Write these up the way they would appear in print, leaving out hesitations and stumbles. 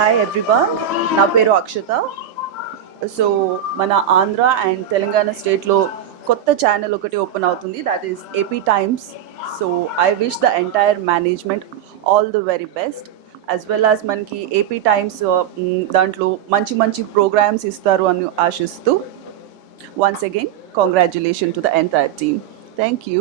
Hi everyone, నా పేరు Akshata. So మన ఆంధ్ర అండ్ తెలంగాణ స్టేట్లో కొత్త ఛానల్ ఒకటి ఓపెన్ అవుతుంది, that is AP times. So I wish the entire management all the very best, as well as మనకి ఏపీ టైమ్స్ దాంట్లో మంచి మంచి ప్రోగ్రామ్స్ ఇస్తారు అని ఆశిస్తూ once again congratulation to the entire team. Thank you.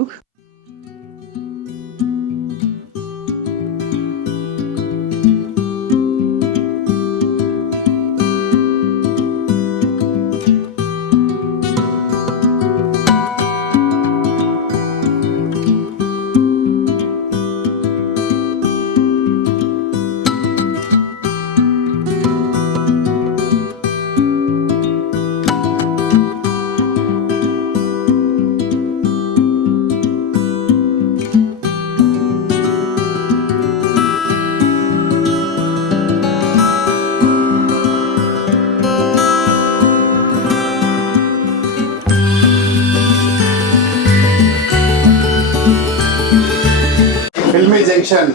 Filmy junction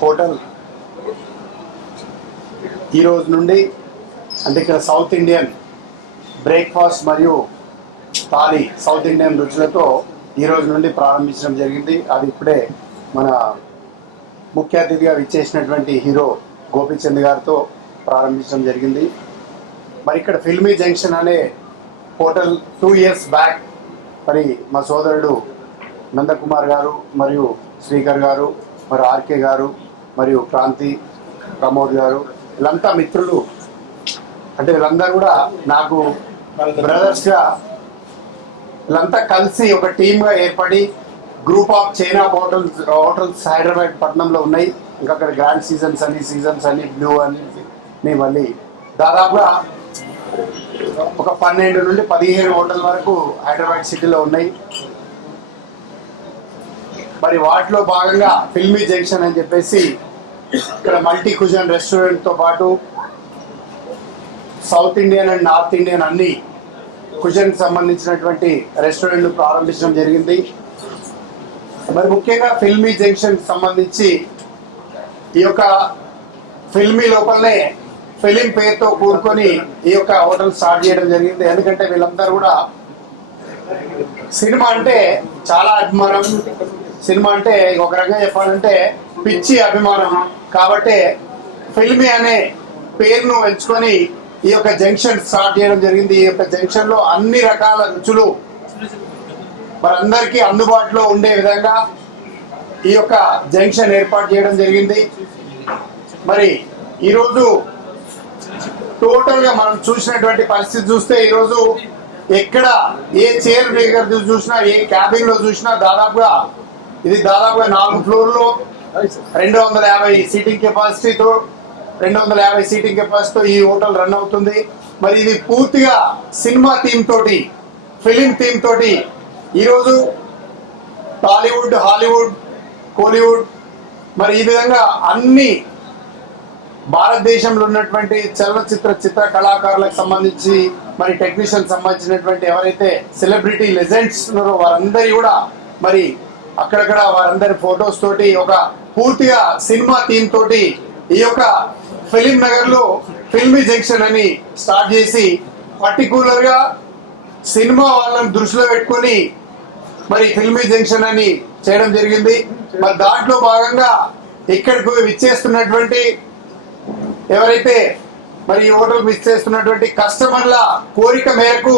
hotel ఈరోజు నుండి అంటే ఇక్కడ సౌత్ ఇండియన్ బ్రేక్ఫాస్ట్ మరియు థాలీ సౌత్ ఇండియన్ రుచులతో ఈరోజు నుండి ప్రారంభించడం జరిగింది. అది ఇప్పుడే మన ముఖ్య అతిథిగా విచ్చేసినటువంటి హీరో గోపీచంద్ గారితో ప్రారంభించడం జరిగింది. మరి ఇక్కడ ఫిల్మీ జంక్షన్ అనే హోటల్ 2 years బ్యాక్ మరి మా సోదరుడు నందకుమార్ గారు మరియు శ్రీకర్ గారు మరి ఆర్కే గారు మరియు క్రాంతి ప్రమోద్ గారు వీళ్ళంతా మిత్రులు, అంటే వీళ్ళందరూ కూడా నాకు బ్రదర్స్గా, వీళ్ళంతా కలిసి ఒక టీమ్గా ఏర్పడి group of China hotels Hyderabad పట్టణంలో ఉన్నాయి. ఇంకా అక్కడ గ్రాండ్ సీజన్స్ అని బ్లూ అని మళ్ళీ దాదాపుగా ఒక 12 నుండి 15 హోటల్ వరకు హైదరాబాద్ సిటీలో ఉన్నాయి. మరి వాటిలో భాగంగా ఫిల్మీ జంక్షన్ అని చెప్పేసి ఇక్కడ మల్టీ కుజన్ రెస్టారెంట్తో పాటు south Indian and north Indian అన్ని కుజన్కి సంబంధించినటువంటి రెస్టారెంట్లు ప్రారంభించడం జరిగింది. మరి ముఖ్యంగా ఫిల్మీ జంక్షన్ సంబంధించి ఈ యొక్క ఫిల్మీ లోపలనే ఫిలిం పేరుతో కూరుకొని ఈ యొక్క హోటల్ స్టార్ట్ చేయడం జరిగింది. ఎందుకంటే వీళ్ళందరూ కూడా సినిమా అంటే చాలా అభిమానం, సినిమా అంటే ఒక రకంగా చెప్పాలంటే పిచ్చి అభిమానం. కాబట్టి ఫిల్మీ అనే పేరును ఎంచుకొని ఈ యొక్క జంక్షన్ స్టార్ట్ చేయడం జరిగింది. ఈ యొక్క జంక్షన్ లో అన్ని రకాల రుచులు మనందరికీ అందుబాటులో ఉండే విధంగా ఈ యొక్క జంక్షన్ ఏర్పాటు చేయడం జరిగింది. మరి ఈరోజు టోటల్ గా మనం చూసినటువంటి పరిస్థితి చూస్తే ఈరోజు ఎక్కడ ఏ చైర్ దగ్గర చూసినా, ఏ క్యాబిన్ లో చూసినా దాదాపుగా 4 ఫ్లోర్లు 250 సీటింగ్ కెపాసిటీతో 250 సీటింగ్ కెపాసిటీతో ఈ హోటల్ రన్ అవుతుంది. మరి ఇది పూర్తిగా సినిమా థీమ్ తోటి, ఫిలిం థీమ్ తోటి ఈరోజు టాలీవుడ్, హాలీవుడ్, కోలీవుడ్ మరి ఈ విధంగా అన్ని భారతదేశంలో ఉన్నటువంటి చిత్ర కళాకారులకు సంబంధించి మరి టెక్నీషియన్ సంబంధించినటువంటి ఎవరైతే సెలబ్రిటీ లెజెండ్స్ ఉన్నారో వారందరి కూడా మరి అక్కడక్కడ వారందరి ఫొటోస్ తోటి ఒక పూర్తిగా సినిమా థీమ్ తోటి ఈ యొక్క ఫిలిం నగర్ లో ఫిల్మీ జంక్షన్ అని స్టార్ట్ చేసి పర్టికులర్ గా సినిమా వాళ్ళని దృష్టిలో పెట్టుకొని మరి ఫిల్మీ జంక్షన్ అని చేయడం జరిగింది. మరి దాంట్లో భాగంగా ఇక్కడికి విచ్చేస్తున్నటువంటి ఎవరైతే మరి ఈ హోటల్ విచ్చేస్తున్నటువంటి కస్టమర్ల కోరిక మేరకు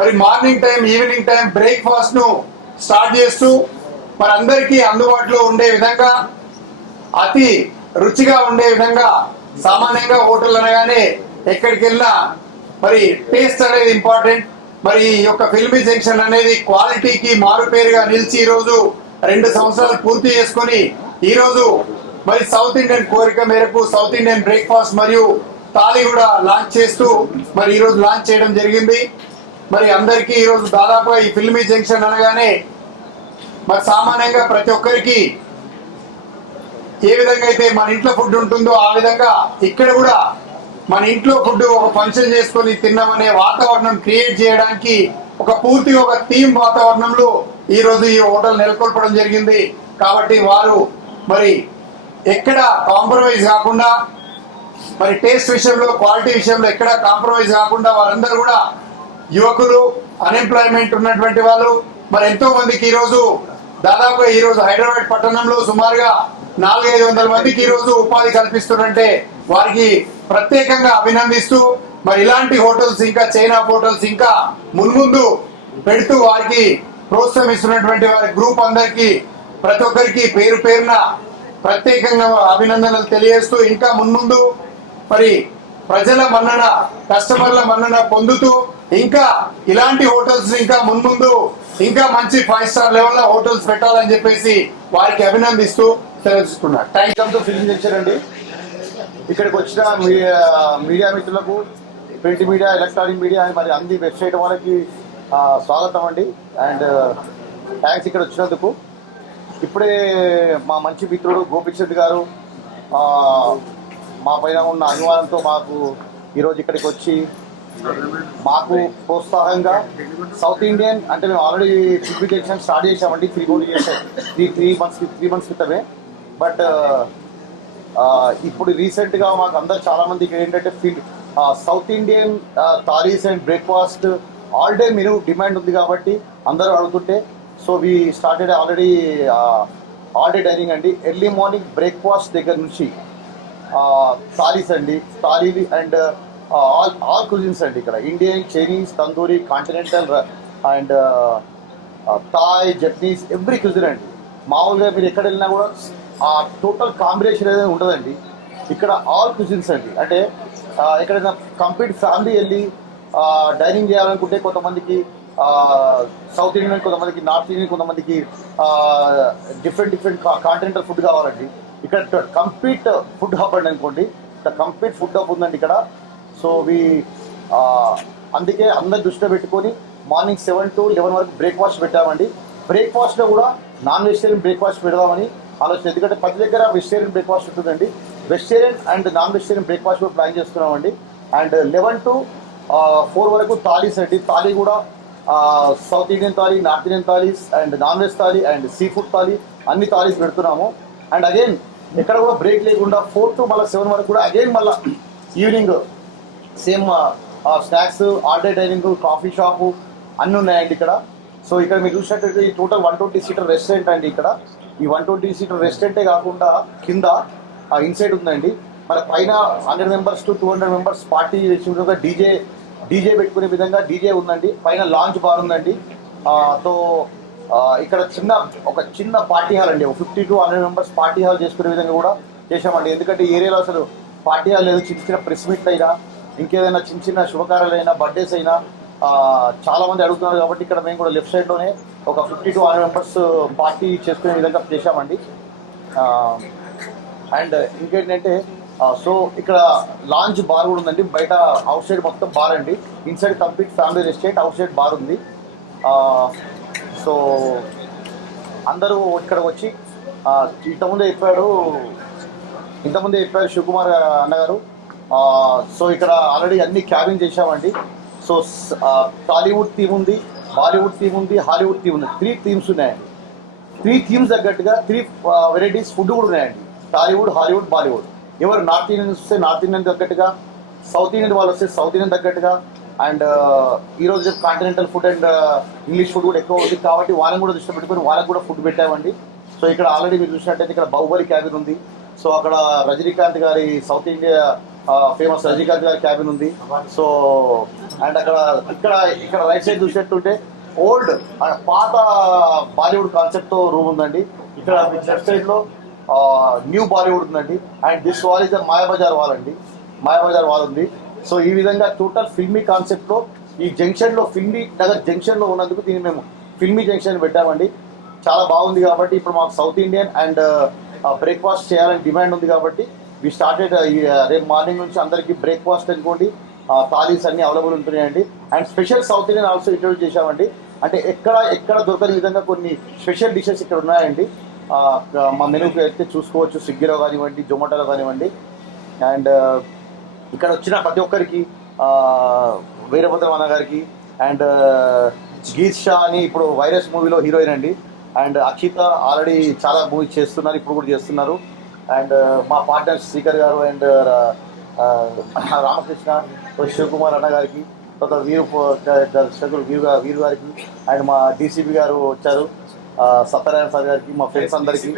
మరి morning time, evening time breakfast ను స్టార్ట్ చేస్తూ మరి అందరికీ అందుబాటులో ఉండే విధంగా, అతి రుచిగా ఉండే విధంగా, సామాన్యంగా హోటల్ అనగానే ఎక్కడికి వెళ్ళినా మరి టేస్ట్ అనేది ఇంపార్టెంట్. మరి ఈ యొక్క ఫిల్మీ జంక్షన్ అనేది క్వాలిటీకి మారుపేరుగా నిలిచి ఈరోజు 2 సంవత్సరాలు పూర్తి చేసుకొని ఈరోజు మరి సౌత్ ఇండియన్ కోరిక మేరకు సౌత్ ఇండియన్ బ్రేక్ఫాస్ట్ మరియు థాలీ కూడా లాంచ్ చేస్తూ మరి ఈరోజు లాంచ్ చేయడం జరిగింది. మరి అందరికీ ఈరోజు దాదాపుగా ఈ ఫిల్మీ జంక్షన్ అనగానే మరి సామాన్యంగా ప్రతి ఒక్కరికి ఏ విధంగా అయితే మన ఇంట్లో ఫుడ్ ఉంటుందో ఆ విధంగా ఇక్కడ కూడా మన ఇంట్లో ఫుడ్ ఒక ఫంక్షన్ చేసుకొని తిన్నామనే వాతావరణం క్రియేట్ చేయడానికి ఒక పూర్తిగా ఒక థీమ్ వాతావరణంలో ఈ రోజు ఈ హోటల్ నెలకొల్పడం జరిగింది. కాబట్టి వారు మరి ఎక్కడ కాంప్రమైజ్ కాకుండా మరి టేస్ట్ విషయంలో, క్వాలిటీ విషయంలో ఎక్కడ కాంప్రమైజ్ కాకుండా వారందరూ కూడా యువకులు, అన్ఎంప్లాయ్మెంట్ ఉన్నటువంటి వాళ్ళు మరి ఎంతో మందికి ఈరోజు దాదాపు ఈరోజు హైదరాబాద్ పట్టణంలో సుమారుగా 400-500 మందికి ఈరోజు ఉపాధి కల్పిస్తున్నారంటే వారికి ప్రత్యేకంగా అభినందిస్తూ మరి ఇలాంటి హోటల్స్ ఇంకా చైనా హోటల్స్ ఇంకా మున్ముందు పెడుతూ వారికి ప్రోత్సహిస్తున్నటువంటి వారి గ్రూప్ అందరికీ ప్రతి ఒక్కరికి పేరు పేరున ప్రత్యేకంగా అభినందనలు తెలియజేస్తూ ఇంకా మున్ముందు మరి ప్రజల మన్నన, కస్టమర్ల మన్నన పొందుతూ ఇంకా ఇలాంటి హోటల్స్ ఇంకా మున్ముందు ఇంకా మంచి 5 స్టార్ లెవెల్లో హోటల్స్ పెట్టాలని చెప్పేసి వారికి అభినందిస్తూ తెలుసుకున్నారు. థ్యాంక్ యూ ఫిల్మ్ చేశారండి. ఇక్కడికి వచ్చిన మీడియా మిత్రులకు, ప్రింట్ మీడియా, ఎలక్ట్రానిక్ మీడియా మరి అన్ని వెబ్సైట్ వాళ్ళకి స్వాగతం అండి. అండ్ థ్యాంక్స్ ఇక్కడ వచ్చినందుకు. ఇప్పుడే మా మంచి మిత్రుడు గోపిచంద్ గారు మా పైన ఉన్న అభిమానంతో మాకు ఈరోజు ఇక్కడికి వచ్చి మాకు ప్రోత్సాహంగా సౌత్ ఇండియన్ అంటే మేము ఆల్రెడీ ఫిల్మ్ స్టార్ట్ చేసామండి 3 years 3 months క్రితమే. బట్ ఇప్పుడు రీసెంట్గా మాకు అందరు చాలా మందికి ఏంటంటే south Indian thalis and breakfast all day menu demand ఉంది కాబట్టి అందరూ అడుగుతుంటే so we started already all day dining అండి. ఎర్లీ మార్నింగ్ బ్రేక్ఫాస్ట్ దగ్గర నుంచి థాలీస్ అండి, థాలీ అండ్ ఆల్ కుజిన్స్ అండి. ఇక్కడ Indian, Chinese, tandoori, continental and Thai, Japanese, every cuisine అండి. మామూలుగా మీరు ఎక్కడ వెళ్ళినా కూడా ఆ టోటల్ కాంబినేషన్ అనేది ఉండదండి. ఇక్కడ ఆల్ కుజిన్స్ అండి. అంటే ఎక్కడైనా కంప్లీట్ ఫ్యామిలీ వెళ్ళి డైనింగ్ చేయాలనుకుంటే కొంతమందికి సౌత్ ఇండియన్, కొంతమందికి నార్త్ ఇండియన్, కొంతమందికి డిఫరెంట్ కాంటినెంటల్ ఫుడ్ కావాలండి. ఇక్కడ కంప్లీట్ ఫుడ్ హబ్ అండి అనుకోండి. కంప్లీట్ ఫుడ్ హబ్ ఉందండి ఇక్కడ. సో అందుకే అందరు దృష్టిలో పెట్టుకొని మార్నింగ్ 7 to 11 వరకు బ్రేక్ఫాస్ట్ పెట్టామండి. బ్రేక్ఫాస్ట్లో కూడా నాన్ వెజిటేరియన్ బ్రేక్ఫాస్ట్ పెడదామని ఆలోచన. ఎందుకంటే ప్రతి దగ్గర వెజిటేరియన్ బ్రేక్ఫాస్ట్ ఉంటుందండి. Vegetarian and non vegetarian breakfast కూడా ప్లాన్ చేస్తున్నామండి. అండ్ 11 to 4 వరకు థాలీస్ అండి. థాలీ కూడా south Indian thali, north Indian thalis and non veg thali and sea food thali అన్ని థాలీస్ పెడుతున్నాము. అండ్ అగైన్ ఎక్కడ కూడా బ్రేక్ లేకుండా 4 to 7 వరకు కూడా అగైన్ మళ్ళీ evening same snacks, all day dining, coffee shop అన్నీ ఉన్నాయండి ఇక్కడ. సో ఇక్కడ మీరు చూసినట్టయితే ఈ టోటల్ 120-seater రెస్టారెంట్ అండి. ఇక్కడ ఈ 120-seater రెస్టారెంటే కాకుండా కింద ఇన్సైడ్ ఉందండి. మన పైన 100 members to 200 members పార్టీ చేసే విధంగా డీజే పెట్టుకునే విధంగా డీజే ఉందండి. పైన లాంచ్ బార్ ఉందండి. తో ఇక్కడ ఒక చిన్న పార్టీ హాల్ అండి. 50 to 100 members పార్టీ హాల్ చేసుకునే విధంగా కూడా చేసామండి. ఎందుకంటే ఈ ఏరియాలో అసలు పార్టీ హాల్ లేదు. చిన్న ప్రెస్ మీట్లు అయినా, ఇంకేదైనా చిన్న బర్త్డేస్ అయినా చాలా మంది అడుగుతున్నారు కాబట్టి ఇక్కడ మేము కూడా లెఫ్ట్ సైడ్లోనే ఒక 50 to 100 members పార్టీ చేసుకునే విధంగా చేశామండి. అండ్ ఇంకేంటంటే సో ఇక్కడ లాంచ్ బార్ కూడా ఉందండి. బయట అవుట్ సైడ్ మొత్తం బార్ అండి. Inside complete family restaurant, out side bar ఉంది. సో అందరూ ఇక్కడ వచ్చి ఇంతకుముందే చెప్పారు శివకుమార్ అన్నగారు. సో ఇక్కడ ఆల్రెడీ అన్ని క్యాబిన్ చేశామండి. సో టాలీవుడ్ థీమ్ ఉంది, బాలీవుడ్ థీమ్ ఉంది, హాలీవుడ్ థీమ్ ఉంది. 3 themes ఉన్నాయండి. 3 themes తగ్గట్టుగా 3 varieties ఫుడ్ కూడా ఉన్నాయండి. టాలీవుడ్, హాలీవుడ్, బాలీవుడ్. ఎవరు నార్త్ ఇండియన్ వస్తే నార్త్ ఇండియన్ తగ్గట్టుగా, సౌత్ ఇండియన్ వాళ్ళు వస్తే సౌత్ ఇండియన్ తగ్గట్టుగా. అండ్ ఈరోజు continental food and English food కూడా ఎక్కువ ఉంది కాబట్టి వాళ్ళని కూడా దృష్టి పెట్టుకొని వాళ్ళకి కూడా ఫుడ్ పెట్టామండి. సో ఇక్కడ ఆల్రెడీ మీరు చూసినట్టయితే ఇక్కడ బాహుబలి క్యాబిన్ ఉంది. సో అక్కడ రజనీకాంత్ గారి సౌత్ ఇండియా ఫేమస్ రజనీకాంత్ గారి క్యాబిన్ ఉంది. సో అండ్ ఇక్కడ రైట్ సైడ్ చూసినట్టుంటే ఓల్డ్ పాత బాలీవుడ్ కాన్సెప్ట్తో రూమ్ ఉందండి. ఇక్కడ లెఫ్ట్ సైడ్లో న్యూ బాలీవుడ్ ఉందండి. And this wall is Mayabazar wall అండి. మాయాబజార్ వాల్ ఉంది. సో ఈ విధంగా టోటల్ ఫిల్మీ కాన్సెప్ట్లో ఈ జంక్షన్లో, ఫిల్మీ నగర్ జంక్షన్లో ఉన్నందుకు దీన్ని మేము ఫిల్మీ జంక్షన్ పెట్టామండి. చాలా బాగుంది కాబట్టి ఇప్పుడు మాకు సౌత్ ఇండియన్ అండ్ బ్రేక్ఫాస్ట్ చేయాలని డిమాండ్ ఉంది కాబట్టి వి స్టార్టెడ్. రేపు మార్నింగ్ నుంచి అందరికీ బ్రేక్ఫాస్ట్ అనుకోండి థాలీస్ అన్ని అవైలబుల్ ఉంటున్నాయండి. And special south Indian also introduce చేశామండి. అంటే ఎక్కడ దొరకని విధంగా కొన్ని స్పెషల్ డిషెస్ ఇక్కడ ఉన్నాయండి. మా మెనూకి అయితే చూసుకోవచ్చు, స్విగ్గీలో కానివ్వండి, జొమాటోలో కానివ్వండి. అండ్ ఇక్కడ వచ్చిన ప్రతి ఒక్కరికి వీరభద్రం అన్న గారికి అండ్ గీత్ షా అని ఇప్పుడు వైరస్ మూవీలో హీరోయిన్ అండి. అండ్ అక్షిత ఆల్రెడీ చాలా మూవీస్ చేస్తున్నారు, ఇప్పుడు కూడా చేస్తున్నారు. అండ్ మా పార్ట్నర్ శ్రీకర్ గారు అండ్ రామకృష్ణ, శివకుమార్ అన్న గారికి, తర్వాత దర్శకులు వీరు గారికి, అండ్ మా డీసీపీ గారు వచ్చారు, సత్యనారాయణ సార్ గారికి, మా ఫ్రెండ్స్ అందరికీ,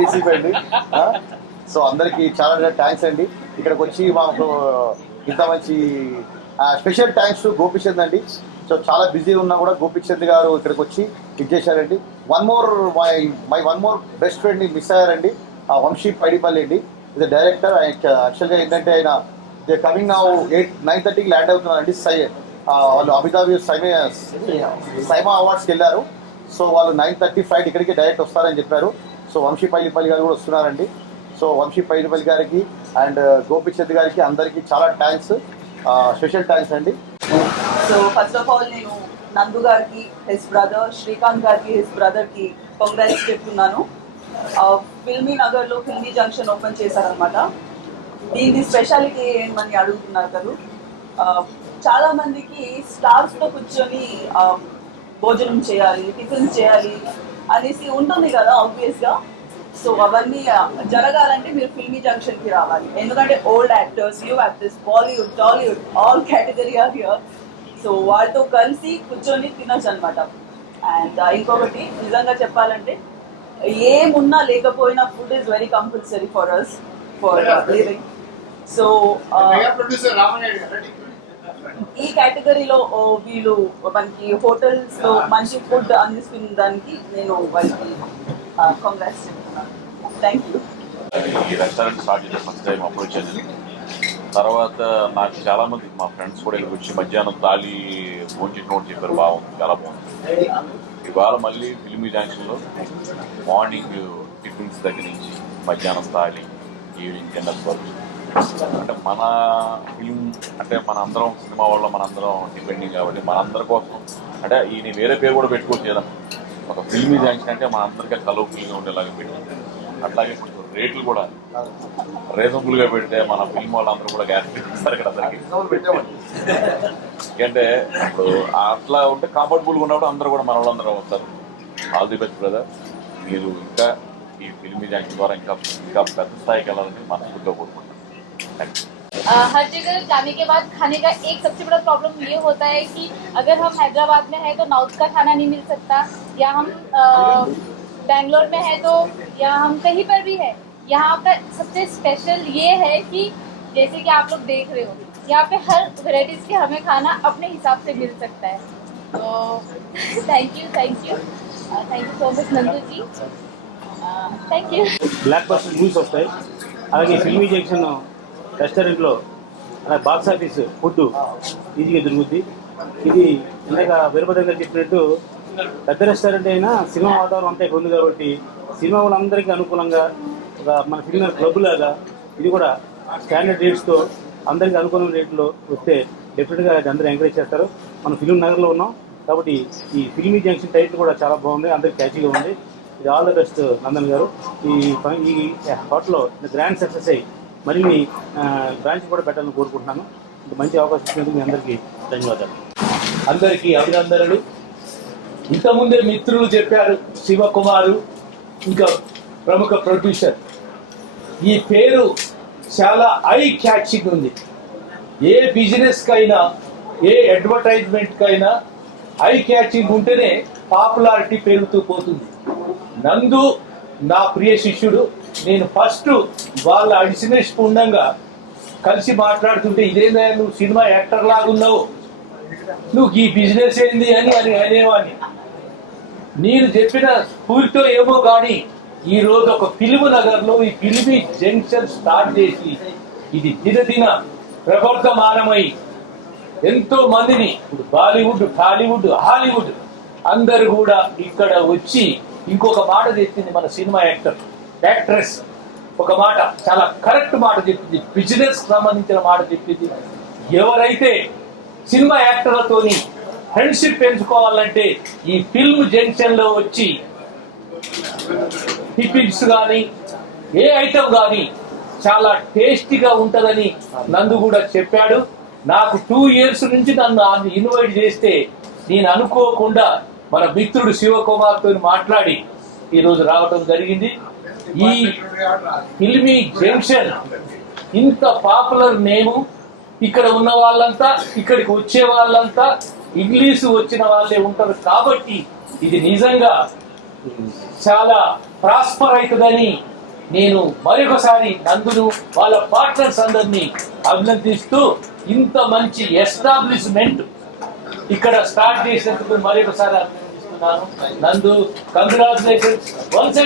డీసీపీ అండి. సో అందరికీ చాలా థ్యాంక్స్ అండి. ఇక్కడికి వచ్చి మాకు ఇంత మంచి స్పెషల్ థ్యాంక్స్ టు గోపిచంద్ అండి. సో చాలా బిజీ ఉన్నా కూడా గోపిచంద్ గారు ఇక్కడికి వచ్చి ఇచ్చేసారండి. వన్ మోర్ బెస్ట్ ఫ్రెండ్ని మిస్ అయ్యారండి, వంశీ పైడిపల్లి అండి. ఇది డైరెక్టర్. యాక్చువల్గా ఏంటంటే ఆయన కమింగ్ నా 9:30కి ల్యాండ్ అవుతున్నారండి. వాళ్ళు అబుదాబి సైమా అవార్డ్స్కి వెళ్ళారు. సో వాళ్ళు 9:30 ఫ్లైట్ ఇక్కడికి డైరెక్ట్ వస్తారని చెప్పారు. సో వంశీ పైడిపల్లి గారు కూడా వస్తున్నారండి. సో వంశీ పైడిపల్లి గారికి అండ్ గోపిచంద్ గారికి అందరికీ చాలా థ్యాంక్స్, స్పెషల్ థ్యాంక్స్ అండి. సో ఫస్ట్ ఆఫ్ ఆల్ నేను నందు గారికి, హిస్ బ్రదర్ శ్రీకాంత్ గారికి, హిస్ బ్రదర్కి కంగ్రాట్స్ చెప్తున్నాను. ఫిల్మీ నగర్లో ఫిల్మీ జంక్షన్ ఓపెన్ చేశారనమాట. దీని స్పెషాలిటీ ఏమని అడుగుతున్నారు కదా. చాలా మందికి స్టార్స్తో కూర్చొని భోజనం చేయాలి, టిఫిన్స్ చేయాలి అనేసి ఉంటుంది కదా ఆబ్వియస్గా. సో అవన్నీ జరగాలంటే మీరు ఫిల్మీ జంక్షన్కి రావాలి. ఎందుకంటే old actors, new actors, Bollywood, Tollywood, all category are here. So వాళ్ళతో కలిసి కూర్చొని తినొచ్చు అనమాట. అండ్ ఇంకొకటి నిజంగా చెప్పాలంటే ఏమున్నా లేకపోయినా food is very compulsory for us for living. So ఈ కేటగిరీలో వీళ్ళు మనకి హోటల్స్లో మంచి ఫుడ్ అందిస్తున్న దానికి నేను వాళ్ళకి కంగ్రాట్స్ చెప్తున్నాను. Thank you. ఈ రెస్టారెంట్ స్టార్ట్ చేసే ఫస్ట్ టైం అప్రోచ్ అయింది. తర్వాత నాకు చాలామంది మా ఫ్రెండ్స్ కూడా ఇక్కడికి వచ్చి మధ్యాహ్నం తాళి భోంచేసిన కూడా చెప్పారు, బాగుంది, చాలా బాగుంది. ఇవాళ మళ్ళీ ఫిల్మీ జంక్షన్లో మార్నింగ్ టిఫిన్స్ దగ్గర నుంచి మధ్యాహ్నం తాళి, ఈవినింగ్ డిన్నర్స్ వరకు. అంటే మన ఫిల్మ్ అంటే మన అందరం సినిమా వాళ్ళు మనందరం డిపెండింగ్ కాబట్టి మనందరి కోసం అంటే ఈయన వేరే పేరు కూడా పెట్టుకోవచ్చు కదా. ఒక ఫిల్మీ జంక్షన్ అంటే మన అందరికీ కలర్ఫుల్గా ఉండేలాగా పెట్టుకుంటాం. అట్లాగే కొంచెం రేట్లు కూడా రీజనబుల్గా పెడితే మన ఫిల్మ్ వాళ్ళందరూ కూడా గ్యారెంటీ ఇస్తారు ఇక్కడ అందరికీ. ఎందుకంటే ఇప్పుడు అట్లా ఉంటే కంఫర్టబుల్గా ఉన్నప్పుడు అందరూ కూడా మన వాళ్ళందరూ వస్తారు. All the best brother. మీరు ఇంకా ఈ ఫిల్మీ జంక్షన్ ద్వారా ఇంకా పెద్ద స్థాయికి వెళ్ళాలని మనస్ఫూర్తిగా కోరుకుంటున్నాను. हर जगह जाने के बाद खाने का एक सबसे बड़ा प्रॉब्लम ये होता है कि अगर हम हैदराबाद में है तो नॉर्थ का खाना नहीं मिल सकता, या हम बेंगलोर में है तो, या हम कहीं पर भी है। यहाँ का सबसे स्पेशल ये है कि जैसे कि आप लोग देख रहे हो यहाँ पे हर वेराइटीज़ के हमें खाना अपने हिसाब से मिल सकता है. तो thank you so much Nandu ji, thank you. Blockbuster movies వస్తాయి. అలాగే ఫిల్మీ జంక్షన్ రెస్టారెంట్లో అలాగే బాక్స్ ఆఫీస్ ఫుడ్ ఈజీగా దొరుకుద్ది. ఇది ఇందాక వీరభద్రం గారు చెప్పినట్టు పెద్ద రెస్టారెంట్ అయినా సినిమా వాతావరణం అంతా ఇక్కడ ఉంది కాబట్టి సినిమా వాళ్ళందరికీ అనుకూలంగా ఒక మన ఫిల్మ్ క్లబ్ లాగా ఇది కూడా స్టాండర్డ్ రేట్స్తో అందరికీ అనుకూలమైన రేట్లో వస్తే డెఫినెట్గా అందరూ ఎంకరేజ్ చేస్తారు. మనం ఫిల్మ్ నగర్లో ఉన్నాం కాబట్టి ఈ ఫిల్మీ జంక్షన్ టైటిల్ కూడా చాలా బాగుంది, అందరికి క్యాచీగా ఉంది. ఇది ఆల్ ద బెస్ట్ నందన్ గారు. ఈ హోటల్లో గ్రాండ్ సక్సెస్ అయ్యి మరిన్ని బ్రాంచ్ కూడా పెట్టాలని కోరుకుంటున్నాను. ఇంత మంచి అవకాశం ఇచ్చినందుకు మీ అందరికీ ధన్యవాదాలు. అందరికీ అభినందనలు. ఇంతకుముందే మిత్రులు చెప్పారు, శివకుమారు ఇంకా ప్రముఖ ప్రొడ్యూసర్. ఈ పేరు చాలా ఐ క్యాచింగ్ ఉంది. ఏ బిజినెస్కైనా ఏ అడ్వర్టైజ్మెంట్కైనా ఐ క్యాచింగ్ ఉంటేనే పాపులారిటీ పెరుగుతూ పోతుంది. నందు నా ప్రియ శిష్యుడు. నేను ఫస్ట్ వాళ్ళ అడిషనల్ ఉండగా కలిసి మాట్లాడుతుంటే ఇదేందా నువ్వు సినిమా యాక్టర్ లాగా ఉన్నావు, నువ్వు ఈ బిజినెస్ ఏంది అని అనేవాడిని. నేను చెప్పిన స్ఫూర్తితో ఏమో కానీ ఈరోజు ఒక ఫిల్మ్ నగర్లో ఈ ఫిల్మీ జంక్షన్ స్టార్ట్ చేసి ఇది దినదిన ప్రవర్ధమానమై ఎంతో మందిని ఇప్పుడు బాలీవుడ్, టాలీవుడ్, హాలీవుడ్ అందరు కూడా ఇక్కడ వచ్చి ఇంకొక మాట చెప్పింది మన సినిమా యాక్ట్రెస్ ఒక మాట, చాలా కరెక్ట్ మాట చెప్పింది, బిజినెస్ సంబంధించిన మాట చెప్పింది. ఎవరైతే సినిమా యాక్టర్లతోని ఫ్రెండ్షిప్ పెంచుకోవాలంటే ఈ ఫిల్మ్ జంక్షన్ లో వచ్చి టిఫిన్స్ కానీ ఏ ఐటమ్ కానీ చాలా టేస్టీగా ఉంటుందని నందు కూడా చెప్పాడు. నాకు 2 years నుంచి నన్ను ఇన్వైట్ చేస్తే నేను అనుకోకుండా మన మిత్రుడు శివకుమార్తో మాట్లాడి ఈరోజు రావడం జరిగింది. ఈ ఫిల్మీ జంక్షన్ ఇంత పాపులర్ నేము, ఇక్కడ ఉన్న వాళ్ళంతా, ఇక్కడికి వచ్చే వాళ్ళంతా ఇంగ్లీషు వచ్చిన వాళ్ళే ఉంటారు కాబట్టి ఇది నిజంగా చాలా ప్రాస్పర్ అవుతుందని నేను మరొకసారి నందును వాళ్ళ పార్ట్నర్స్ అందరినీ అభినందిస్తూ ఇంత మంచి ఎస్టాబ్లిష్మెంట్ ఇక్కడ స్టార్ట్ చేసినందుకు మరొకసారి అభినందిస్తున్నాను. నందు, కంగ్రాచులేషన్స్ వన్స్ అగైన్.